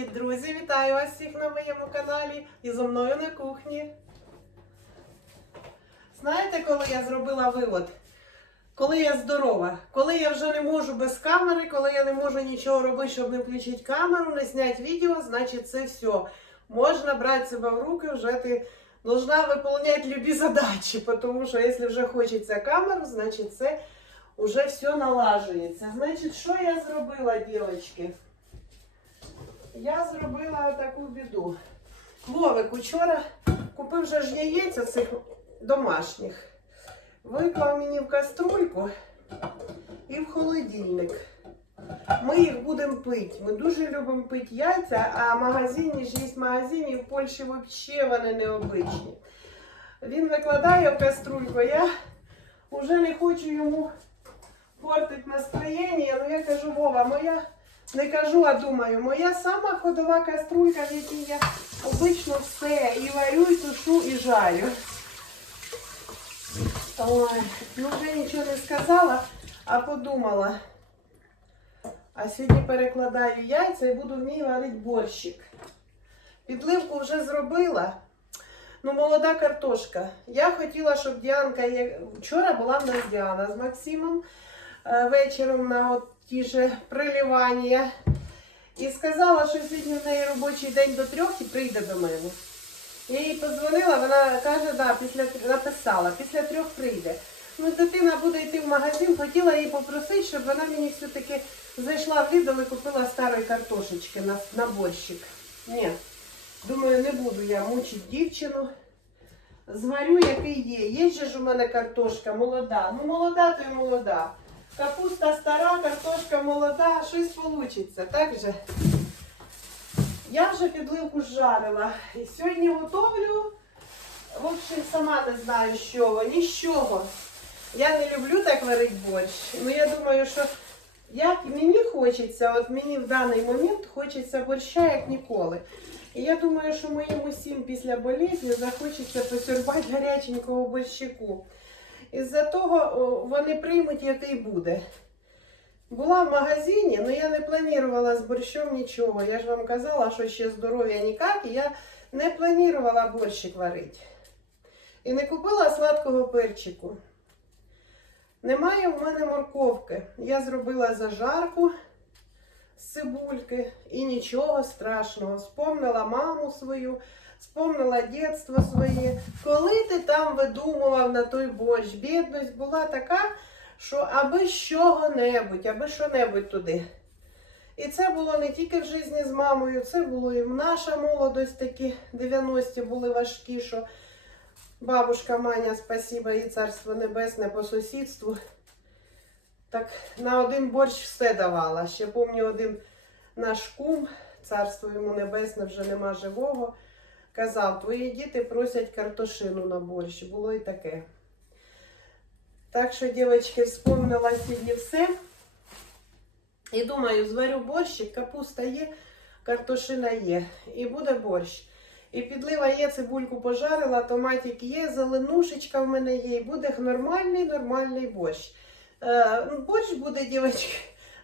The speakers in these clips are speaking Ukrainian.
Привіт, друзі! Вітаю вас всіх на моєму каналі і зо мною на кухні. Знаєте, коли я зробила вивод? Коли я здорова, коли я вже не можу без камери, коли я не можу нічого робити, щоб не включити камеру, не зняти відео, значить це все. Можна брати себе в руки, вже ти должна виконувати любі задачі, тому що якщо вже хочеться камеру, значить це вже все налажується. Значить, що я зробила, дівчатки? Я зробила таку біду. Вовик учора купив же ж яєця цих домашніх. Виклав мені в каструльку і в холодильник. Ми їх будемо пити. Ми дуже любимо пити яйця, а магазині ж є магазині, в Польщі взагалі вони необичні. Він викладає в каструльку, я вже не хочу йому портити настроєння. Ну я кажу, Вова, моя не кажу, а думаю, моя сама ходова каструлька, в якій я обично все і варю, і тушу, і жарю. Ой, ну вже нічого не сказала, а подумала. А сьогодні перекладаю яйця і буду в ній варити борщик. Підливку вже зробила. Ну, молода картошка. Я хотіла, щоб Діанка, вчора була в нас Діана з Максимом е, вечором на ті же приливання. І сказала, що сьогодні в неї робочий день до трьох і прийде до мене. Я їй подзвонила, вона каже, да, після написала, після трьох прийде. Ну, дитина буде йти в магазин, хотіла її попросити, щоб вона мені все-таки зайшла в Lidl і купила старої картошечки на, на борщик. Ні, думаю, не буду я мучити дівчину. Зварю, який є. Є ж у мене картошка молода. Ну, молода, то й молода. Капуста стара, картошка молода, щось вийде, так же? Я вже підливку жарила. І сьогодні готовлю. В общем, сама не знаю з чого, ні з чого. Я не люблю так варити борщ. Ну я думаю, що як мені хочеться, от мені в даний момент хочеться борща як ніколи. І я думаю, що моїм усім після болезні захочеться посюрбати гаряченького борщику. Із-за того вони приймуть, який буде. Була в магазині, але я не планувала з борщом нічого. Я ж вам казала, що ще здоров'я ніяк, і я не планувала борщик варити. І не купила сладкого перчику. Немає в мене морковки. Я зробила зажарку з цибульки і нічого страшного. Спомнила маму свою, спомнила дитинство своє. Коли ти там видумував на той борщ, бідність була така, що аби з чого-небудь, аби що-небудь туди. І це було не тільки в житті з мамою, це було і в наша молодость, такі 90-ті були важкі, що бабушка Маня, спасіба і царство небесне по сусідству. Так на один борщ все давала. Ще пам'ятаю один наш кум, царство йому небесне, вже нема живого. Казав, твої діти просять картошину на борщ. Було і таке. Так що, дівчатки, вспомнила сьогодні все. І думаю, зварю борщик, капуста є, картошина є. І буде борщ. І підлива є, цибульку пожарила, томатик є, зеленушечка в мене є. І буде нормальний, нормальний борщ. Е, ну, борщ буде, дівчатки,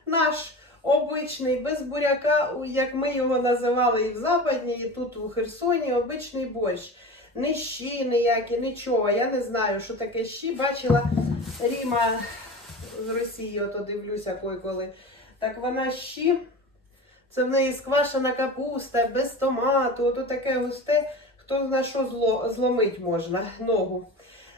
наш обичний, без буряка, як ми його називали і в Западній, і тут у Херсоні, обичний борщ. Ні щі ніякі, нічого. Я не знаю, що таке щі. Бачила Ріма з Росії, ото дивлюся кой-коли. Так вона щі. Це в неї сквашена капуста, без томату, ото таке густе, хто знає, що зло, зломить можна ногу.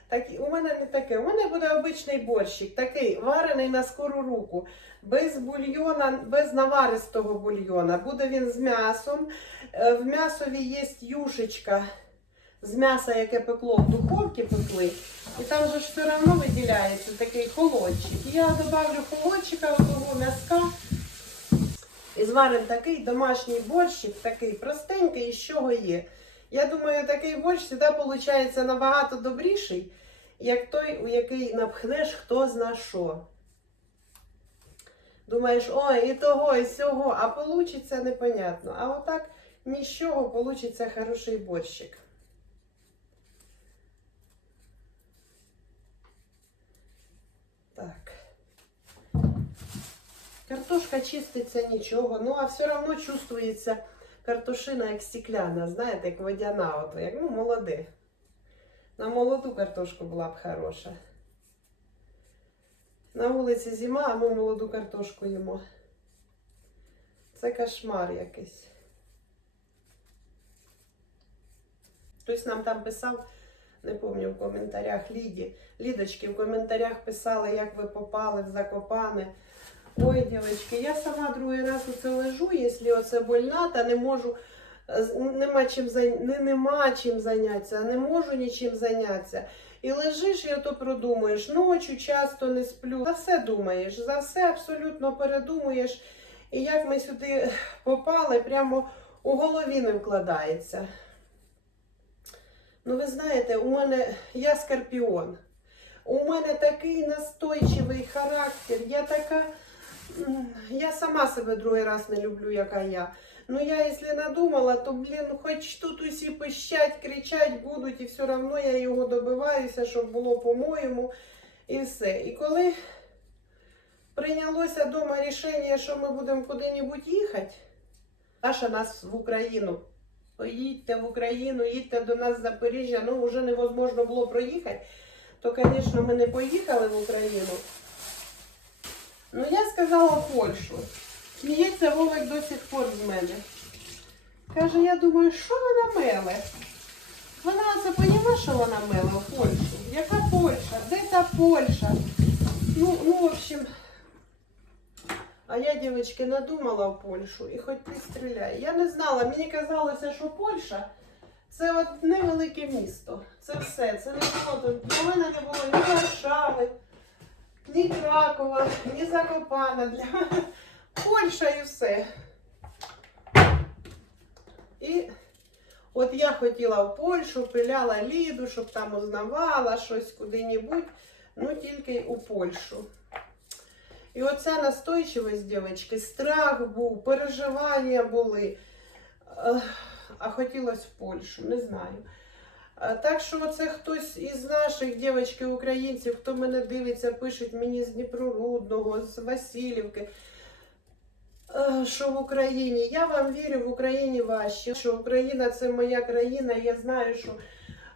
Так, у мене не таке. У мене буде обичний борщик, такий варений на скору руку, без бульйона, без наваристого бульйона. Буде він з м'ясом. Е, В м'ясові є юшечка з м'яса, яке пекло в духовці пекли. І там же ж все одно виділяється такий холодчик. І Я додавлю холодчика одного м'яска. І зварим такий домашній борщик, такий простенький, з чого є. Я думаю, такий борщ завжди виходить набагато добріший, як той, у який напхнеш хто зна що. Думаєш, ой, і того, і сього, а получиться непонятно. А отак ні з получиться хороший борщик. Так. Картошка чиститься нічого, ну а все одно чувствується картошина як стекляна, знаєте, як водяна, от, як ну, молоде. На молоду картошку була б хороша. На вулиці зима, а ми молоду картошку їмо. Це кошмар якийсь. Хтось нам там писав, не пам'ятаю в коментарях Ліді. Лідочки в коментарях писали, як ви попали в Закопане. Ой, дівчатки, я сама другий раз оце лежу, якщо оце больна, та не можу, нема чим, не, нема чим зайнятися, не можу нічим зайнятися. І лежиш і ото продумуєш. Ночі часто не сплю. За все думаєш, за все абсолютно передумуєш. І як ми сюди попали, прямо у голові не вкладається. Ну, ви знаєте, у мене я скорпіон. У мене такий настойчивий характер. Я така. Я сама себе другий раз не люблю, яка я. Ну я, якщо надумала, то, блін, хоч тут усі пищать, кричать будуть, і все одно я його добиваюся, щоб було по-моєму, і все. І коли прийнялося вдома рішення, що ми будемо куди-небудь їхати, Саша нас в Україну. Поїдьте в Україну, їдьте до нас з Запоріжжя. Ну, вже невозможно було проїхати. То, звісно, ми не поїхали в Україну. Ну, я сказала Польщу. Сміється Вовик до сих пор з мене. Каже, я думаю, що вона меле? Вона це понімає, що вона меле в Польщу. Яка Польща? Де та Польща? Ну, ну, в общем, а я, дівчатки, надумала в Польщу і хоч ти стріляй. Я не знала, мені казалося, що Польща це от невелике місто. Це все. Це не було тут. Для мене не було ні Варшави, ні Кракова, ні Закопана. Для мене Польща і все. І от я хотіла в Польщу, пиляла Ліду, щоб там узнавала щось куди-небудь, ну тільки у Польщу. І оця настойчивість, дівчатки, страх був, переживання були. А хотілося в Польщу, не знаю. Так що це хтось із наших дівчатки, українців, хто мене дивиться, пишуть мені з Дніпрорудного, з Васильівки, що в Україні. Я вам вірю, в Україні важче, що Україна це моя країна, я знаю, що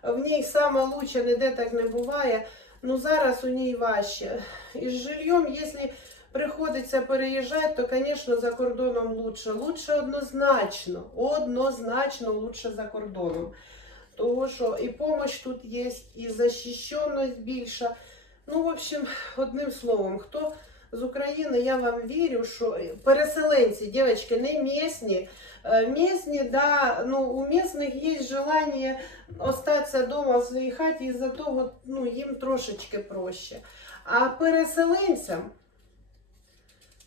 в ній саме лучше ніде так не буває. Ну зараз у ній важче. І з жильем, якщо приходиться переїжджати, то, звісно, за кордоном лучше. Лучше однозначно. Однозначно лучше за кордоном. Тому що і допомога тут є, і захищеність більша. Ну, в общем, одним словом, хто з України, я вам вірю, що переселенці, дівчатки, не місні. Е, Місні, да, ну, у місних є желання остатися вдома в своїй хаті, і за того ну, їм трошечки проще. А переселенцям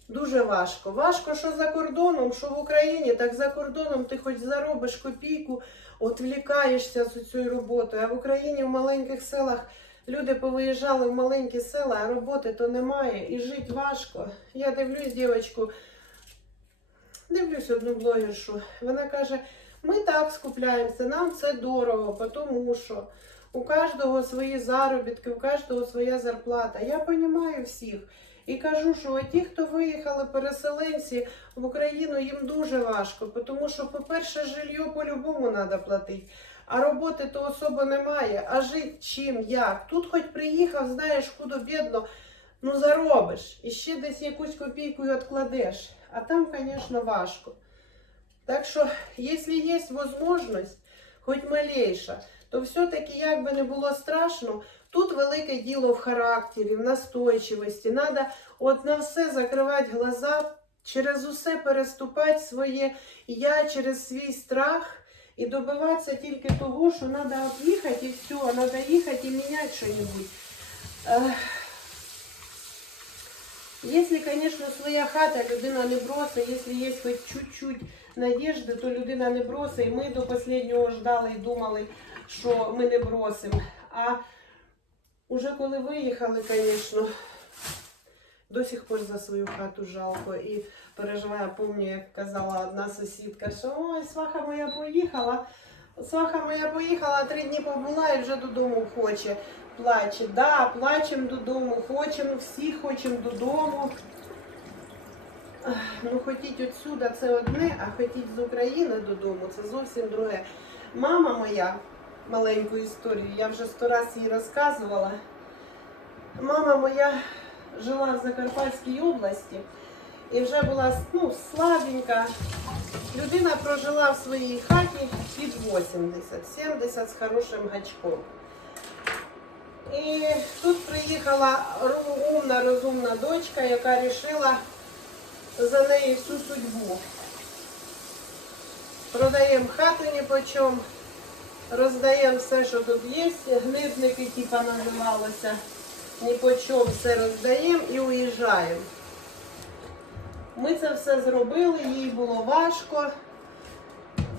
дуже важко. Важко, що за кордоном, що в Україні, так за кордоном ти хоч заробиш копійку, відвлікаєшся з цією роботою. А в Україні в маленьких селах люди повиїжджали в маленькі села, а роботи то немає і жити важко. Я дивлюсь, дівчатку, дивлюсь одну блогершу. Вона каже, ми так скупляємося, нам це дорого, тому що у кожного свої заробітки, у кожного своя зарплата. Я розумію всіх. І кажу, що ті, хто виїхали переселенці в Україну, їм дуже важко, тому що, по-перше, жилье по-любому треба платити, а роботи то особо немає. А жити чим, як? Тут хоч приїхав, знаєш, худо бідно, ну заробиш. І ще десь якусь копійку і відкладеш. А там, звісно, важко. Так що, якщо є можливість, хоч малейша, то все-таки, як би не було страшно, тут велике діло в характері, в настойчивості. Надо от на все закривати глаза, через усе переступати своє я через свій страх і добиватися тільки того, що треба їхати і все, треба їхати і міняти щось. Если, конечно, своя хата, людина не бросить, если є хоч чуть-чуть надіжди, то людина не бросить. І ми до останнього ждали і думали, що ми не бросимо. А уже коли виїхали, звісно, до сих пор за свою хату жалко. І переживаю, пам'ятаю, як казала одна сусідка, що ой, сваха моя поїхала. Сваха моя поїхала, три дні побула і вже додому хоче. Плаче. Да, плачемо додому, хочемо, всі хочемо додому. Ну, хотіть отсюда це одне, а хотіть з України додому це зовсім друге. Мама моя, маленьку історію, я вже сто раз їй розказувала. Мама моя жила в Закарпатській області і вже була ну, слабенька. Людина прожила в своїй хаті під 80, 70 з хорошим гачком. І тут приїхала умна, розумна дочка, яка вирішила за неї всю судьбу. Продаємо хату ні по чому, роздаємо все, що тут є, гнидники типа називалося, ні по чому все роздаємо і уїжджаємо. Ми це все зробили, їй було важко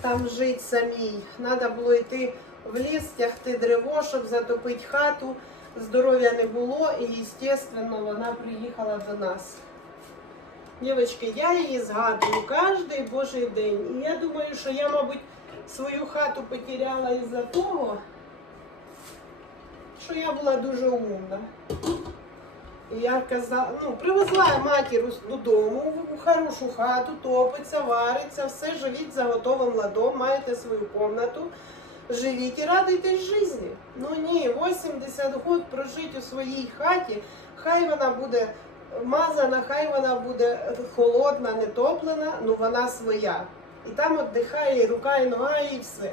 там жити самій. Треба було йти в ліс, тягти древо, щоб затопити хату. Здоров'я не було і, звісно, вона приїхала до нас. Дівчатки, я її згадую кожен божий день. І я думаю, що я, мабуть, свою хату потеряла із-за того, що я була дуже умна. І я казала, ну, привезла матір додому в хорошу хату, топиться, вариться, все живіть за готовим ладом, маєте свою комнату, живіть і радуйтесь житті. Ну ні, 80 років прожити у своїй хаті, хай вона буде мазана, хай вона буде холодна, не топлена, ну вона своя. І там віддихає і рука, і нога, і все.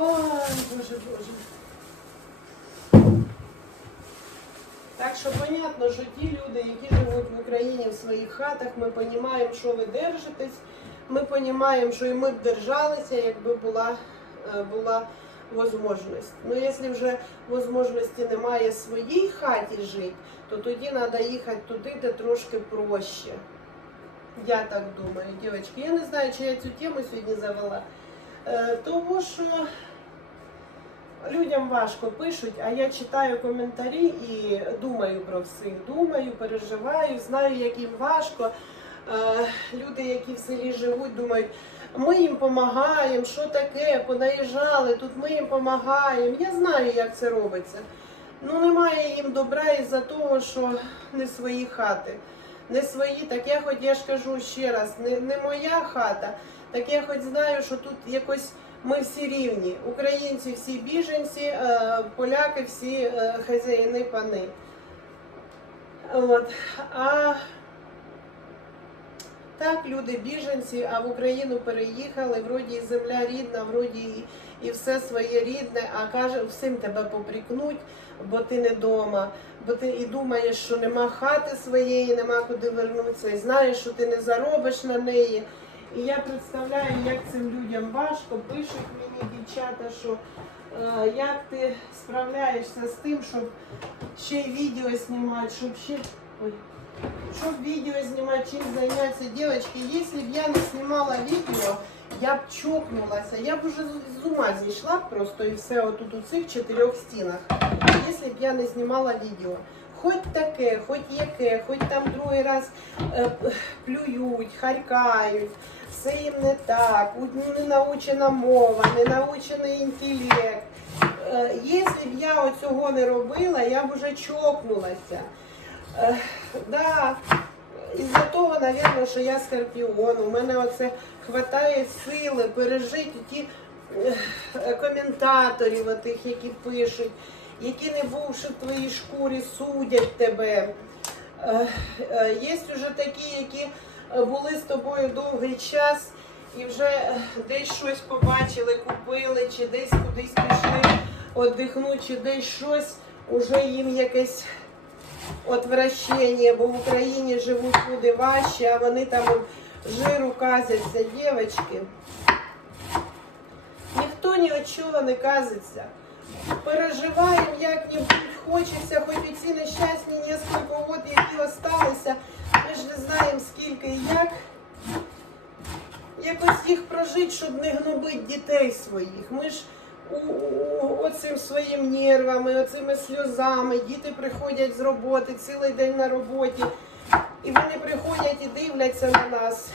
Ой, Боже, Боже. Так що понятно, що ті люди, які живуть в Україні в своїх хатах, ми розуміємо, що ви держитесь, ми розуміємо, що і ми б держалися, якби була, е, була можливість. Ну, якщо вже можливості немає в своїй хаті жити, то тоді треба їхати туди, де трошки проще. Я так думаю, дівчатки. Я не знаю, чи я цю тему сьогодні завела. Е, Тому що людям важко пишуть, а я читаю коментарі і думаю про всіх. Думаю, переживаю, знаю, як їм важко. Е, Люди, які в селі живуть, думають, ми їм допомагаємо, що таке, понаїжджали, тут ми їм допомагаємо. Я знаю, як це робиться. Ну немає їм добра із-за того, що не свої хати. Не свої, так я хоч я ж кажу ще раз, не, не моя хата, так я хоч знаю, що тут якось ми всі рівні. Українці всі біженці, е, поляки всі е, хазяїни пани. От. А так, люди біженці, а в Україну переїхали, вроді і земля рідна, вроді і, все своє рідне, а каже, всім тебе попрікнуть, бо ти не вдома, бо ти і думаєш, що нема хати своєї, нема куди вернутися, і знаєш, що ти не заробиш на неї. І я представляю, як цим людям важко, пишуть мені дівчата, що е, як ти справляєшся з тим, щоб ще й відео знімати, щоб ще. Ой. Щоб відео знімати, чим зайнятися, дівчатки, якщо б я не знімала відео, я б чокнулася, я б уже з- ума зійшла просто і все отут у цих чотирьох стінах, якщо б я не знімала відео. Хоч таке, хоч яке, хоч там другий раз е, плюють, харкають, все їм не так, не научена мова, не научений інтелект. Е, Якщо б я оцього не робила, я б уже чокнулася. Е, Да, із-за того, напевно, що я скорпіон, у мене оце хватає сили пережити ті е, коментаторів, отих, які пишуть, які не бувши в твоїй шкурі, судять тебе. Е, е, Є вже такі, які е, були з тобою довгий час і вже десь щось побачили, купили, чи десь кудись пішли віддихнути, чи десь щось, уже їм якесь отвращення, бо в Україні живуть люди важче, а вони там жиру казяться, дівчатки. Ніхто ні від чого не казиться. Переживаємо як-небудь, хочеться, хоч і ці нещасні несколько год, які осталися, ми ж не знаємо скільки і як. Якось їх прожити, щоб не гнобити дітей своїх. Ми ж у, у, оцим своїм нервами, оцими сльозами. Діти приходять з роботи цілий день на роботі. І вони приходять і дивляться на нас.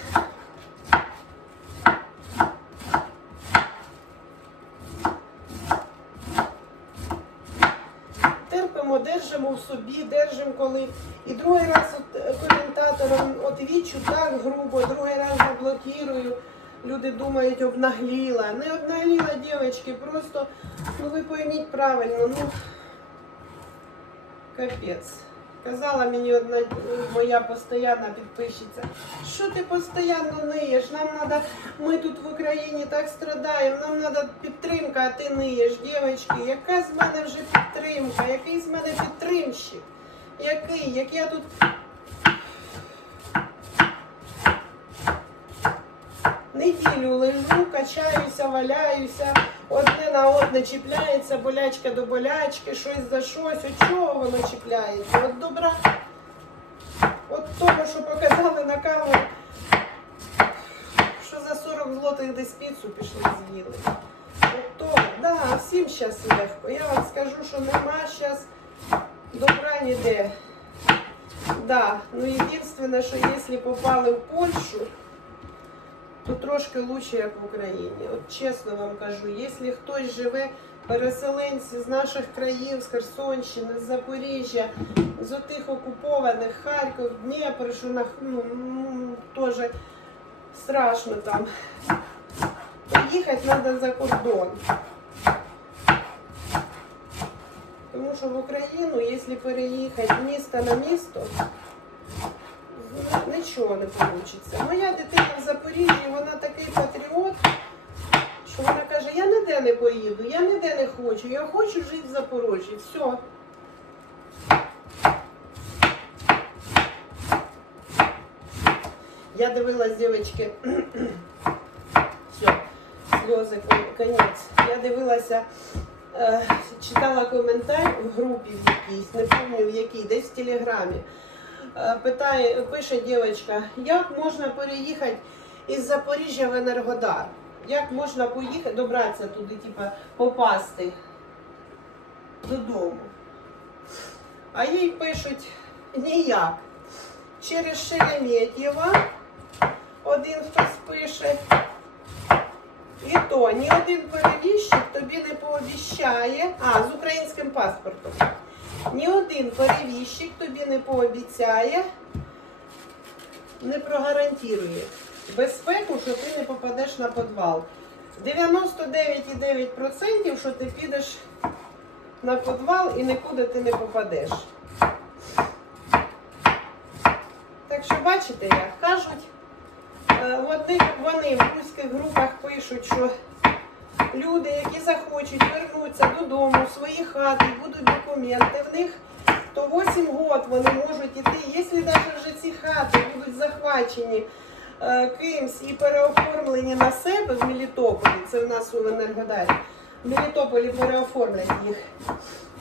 Інколи. І другий раз от, е, коментатором от вічу так грубо, другий раз заблокірую. Люди думають, обнагліла. Не обнагліла, дівчатки, просто, ну ви пойміть правильно, ну капець. Казала мені одна е, моя постійна підписчиця, що ти постійно ниєш, нам треба, ми тут в Україні так страдаємо, нам треба підтримка, а ти ниєш, дівчатки, яка з мене вже підтримка, який з мене підтримщик, який, як я тут неділю лежу, качаюся, валяюся, одне на одне чіпляється, болячка до болячки, щось за щось. От чого воно чіпляється? От добра. От того, що показали на камеру, що за 40 злотих десь піцу пішли з'їли. От того, да, всім зараз легко. Я вам скажу, що нема зараз ніде. Да, ну єдине, що якщо попали в Польщу, то трошки лучше, як в Україні. От чесно вам кажу, якщо хтось живе, переселенці з наших країн, з Херсонщини, з Запоріжжя, з отих окупованих Харків, Дніпро, що на, ну, теж страшно там. То їхати треба за кордон. Тому що в Україну, якщо переїхати з міста на місто, нічого не вийде. Моя дитина в Запоріжжі, вона такий патріот, що вона каже, я ніде не поїду, я ніде не хочу, я хочу жити в Запоріжжі. Все. Я дивилась, дівчатки, все, сльози, конець. Я дивилася, е, читала коментар в групі в якійсь, не пам'ятаю в якій, десь в телеграмі. Е, Питає, пише дівчинка, як можна переїхати із Запоріжжя в Енергодар? Як можна поїхати, добратися туди, типа, попасти додому? А їй пишуть ніяк. Через Шереметьєва один хтось пише. І то ні один перевізчик тобі не пообіщає, а з українським паспортом. Ні один перевізчик тобі не пообіцяє, не прогарантує безпеку, що ти не попадеш на підвал. 99,9% що ти підеш на підвал і нікуди ти не попадеш. Так що бачите, як кажуть, вони, вони в руських групах пишуть, що люди, які захочуть вернутися додому, в свої хати, будуть документи в них, то 8 років вони можуть іти. Якщо навіть вже ці хати будуть захвачені е, кимсь і переоформлені на себе в Мелітополі, це в нас у Енергодарі, в Мелітополі переоформлять їх.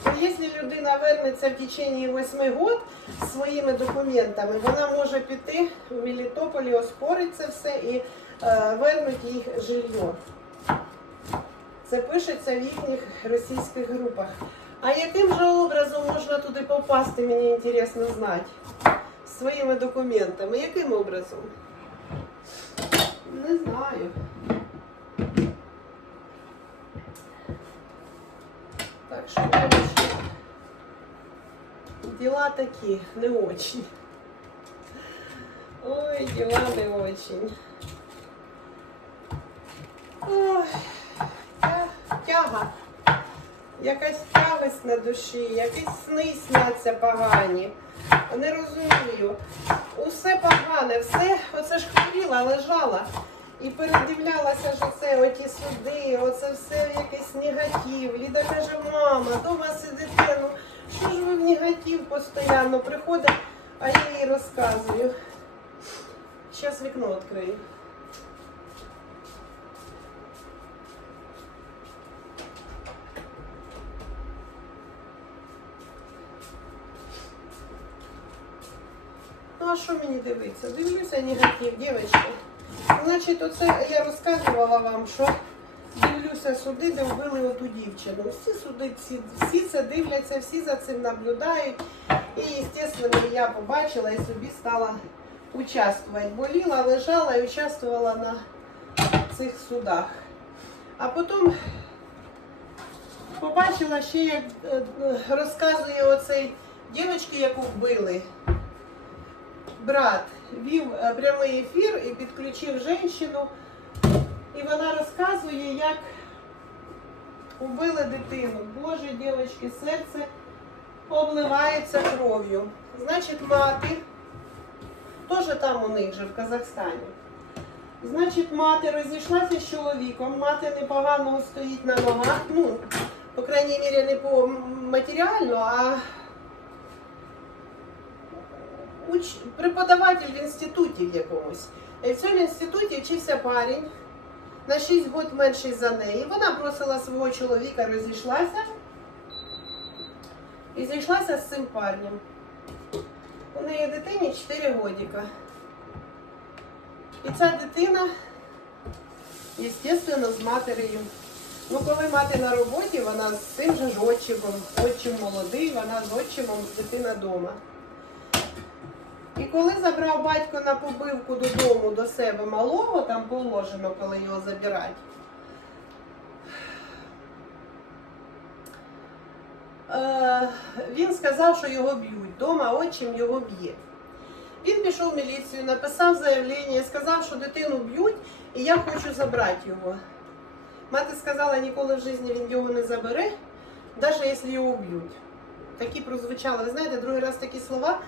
То якщо людина вернеться в течение 8 років своїми документами, вона може піти в Мелітополі, оспорить це все і е, вернуть їх жилье. Це пишеться в їхніх російських групах. А яким же образом можна туди попасти, мені інтересно знати. Своїми документами. Яким образом? Не знаю. Так що, девочки, дела такі, не очень. Ой, дела не очень. Ой, тя- тяга. Якась тягость на душі, якісь сни сняться погані. Не розумію. Усе погане, все, оце ж хворіла, лежала і передивлялася, що це оті суди, оце все якийсь негатив. Ліда каже, мама, дома сидите, ну що ж ви в негатив постійно приходить, а я їй розказую. Зараз вікно відкрию. Ну а що мені дивитися? Дивлюся негатив, дівчатки. Значить, оце я розказувала вам, що дивлюся суди, де вбили оту дівчину. Всі суди, всі, всі це дивляться, всі за цим наблюдають. І, звісно, я побачила і собі стала участвувати. Боліла, лежала і участвувала на цих судах. А потім побачила ще, як е, е, розказує оцей дівчинки, яку вбили, брат вів е, прямий ефір і підключив жінку, і вона розказує, як убили дитину. Боже, дівчатки, серце обливається кров'ю. Значить, мати, теж там у них же в Казахстані. Значить, мати розійшлася з чоловіком, мати непогано стоїть на ногах, ну, по крайній мірі, не по матеріально, а уч... преподаватель в інституті в якомусь. І в цьому інституті вчився парень на 6 років менший за неї. Вона просила свого чоловіка, розійшлася і зійшлася з цим парнем. У неї дитині 4 годика. І ця дитина, звісно, з матерею. Ну, коли мати на роботі, вона з цим же ж отчимом, отчим молодий, вона з отчимом, дитина вдома. І коли забрав батько на побивку додому до себе малого, там положено, коли його забирають. Е, він сказав, що його б'ють. Дома отчим його б'є. Він пішов в міліцію, написав заявлення і сказав, що дитину б'ють, і я хочу забрати його. Мати сказала, ніколи в житті він його не забере, навіть якщо його вб'ють. Такі прозвучали. Ви знаєте, другий раз такі слова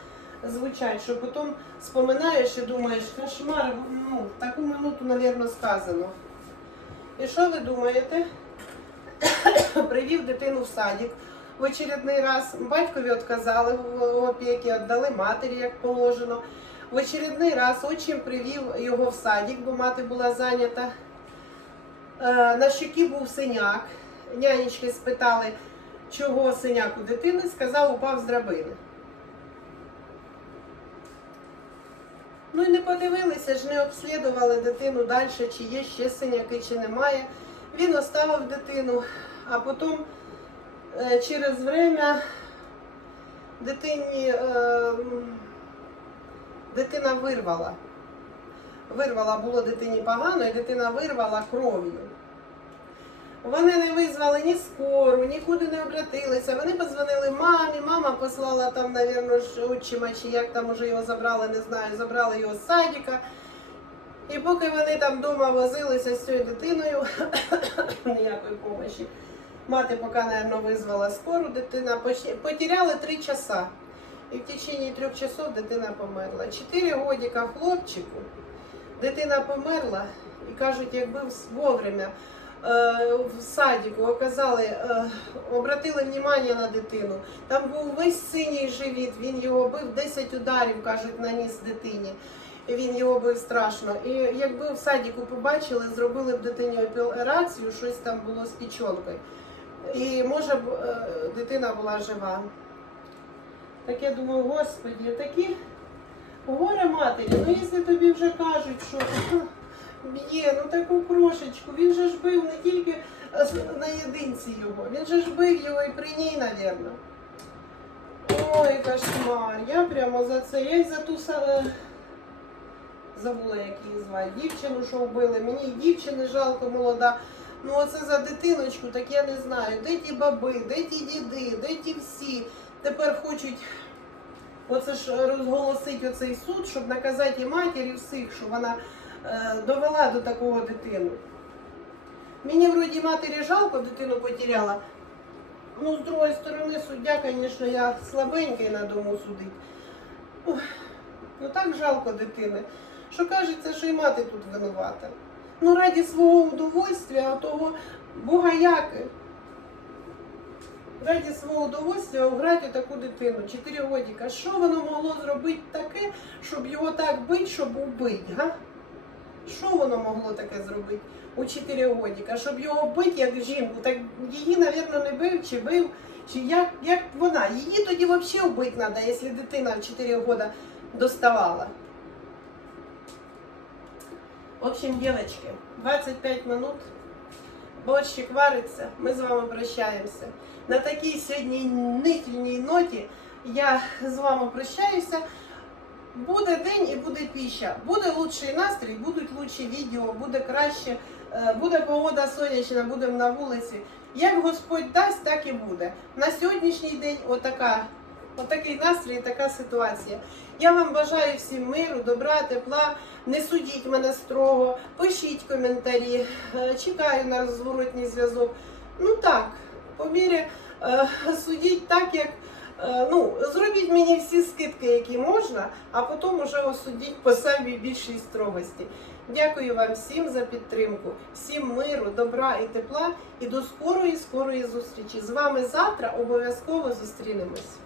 звучать, що потім споминаєш і думаєш, кошмар, ну, таку минуту, мабуть, сказано. І що ви думаєте? Привів дитину в садик в очередний раз. Батькові відказали в опіки, віддали матері, як положено. В очередний раз отчим привів його в садик, бо мати була зайнята. Е, На щекі був синяк. Нянечки спитали, чого синяк у дитини, сказав, упав з драбини. Ну і не подивилися ж, не обслідували дитину далі, чи є ще синяки, чи немає. Він оставив дитину, а потім е, через время дитині, е, дитина вирвала. Вирвала, було дитині погано, і дитина вирвала кров'ю. Вони не визвали ні скору, нікуди не обратилися. Вони позвонили мамі, мама послала там, навірно, отчима, чи як там уже його забрали, не знаю, забрали його з садика. І поки вони там вдома возилися з цією дитиною, ніякої допомоги. Мати поки, мабуть, визвала скору, дитина потеряли три часа. І в течение трьох часов дитина померла. Чотири годика хлопчику, дитина померла, і кажуть, якби вовремя в садіку оказали, е, обратили внимание на дитину. Там був весь синій живіт, він його бив 10 ударів, кажуть, наніс дитині. Він його бив страшно. І якби в садіку побачили, зробили б дитині операцію, щось там було з печінкою. І може б е, дитина була жива. Так я думаю, господі, такі горе матері. Ну якщо тобі вже кажуть, що б'є, ну таку крошечку, він же ж бив не тільки е, на єдинці його, він же ж бив його і при ній, навірно. Ой, кошмар. Я прямо за це. Я й за ту е, забула, як її звати, дівчину, що вбили. Мені і дівчини жалко молода. Ну оце за дитиночку, так я не знаю. Де ті баби, де ті діди, де ті всі. Тепер хочуть оце ж розголосить оцей суд, щоб наказати і матері всіх, що вона довела до такого дитину. Мені вроді матері жалко, дитину потеряла. Ну, з другої сторони, суддя, звісно, я слабенький на дому судить. Ой, Ну так жалко дитини, що кажеться, що і мати тут винувата. Ну, раді свого удовольствия, того Бога яки. Раді свого удовольствия уграти таку дитину, 4 годика. Що воно могло зробити таке, щоб його так бити, щоб убити, га? Що воно могло таке зробити у 4 годика? Щоб його бити як жінку, так її, мабуть, не бив чи бив, чи як, як вона. Її тоді взагалі вбити треба, якщо дитина в 4 года доставала. В общем, девочки, 25 минут. Борщик вариться, ми з вами прощаємося. На такій сьогодні нительній ноті я з вами прощаюся. Буде день і буде піща. Буде лучший настрій, будуть лучші відео, буде краще, е, буде погода сонячна, будемо на вулиці. Як Господь дасть, так і буде. На сьогоднішній день отака отакий настрій, така ситуація. Я вам бажаю всім миру, добра, тепла. Не судіть мене строго, пишіть коментарі, е, чекаю на розворотній зв'язок. Ну так, по мірі е, судіть так, як ну, зробіть мені всі скидки, які можна, а потім уже осудіть по самій більшій строгості. Дякую вам всім за підтримку, всім миру, добра і тепла. І до скорої, скорої зустрічі. З вами завтра обов'язково зустрінемось.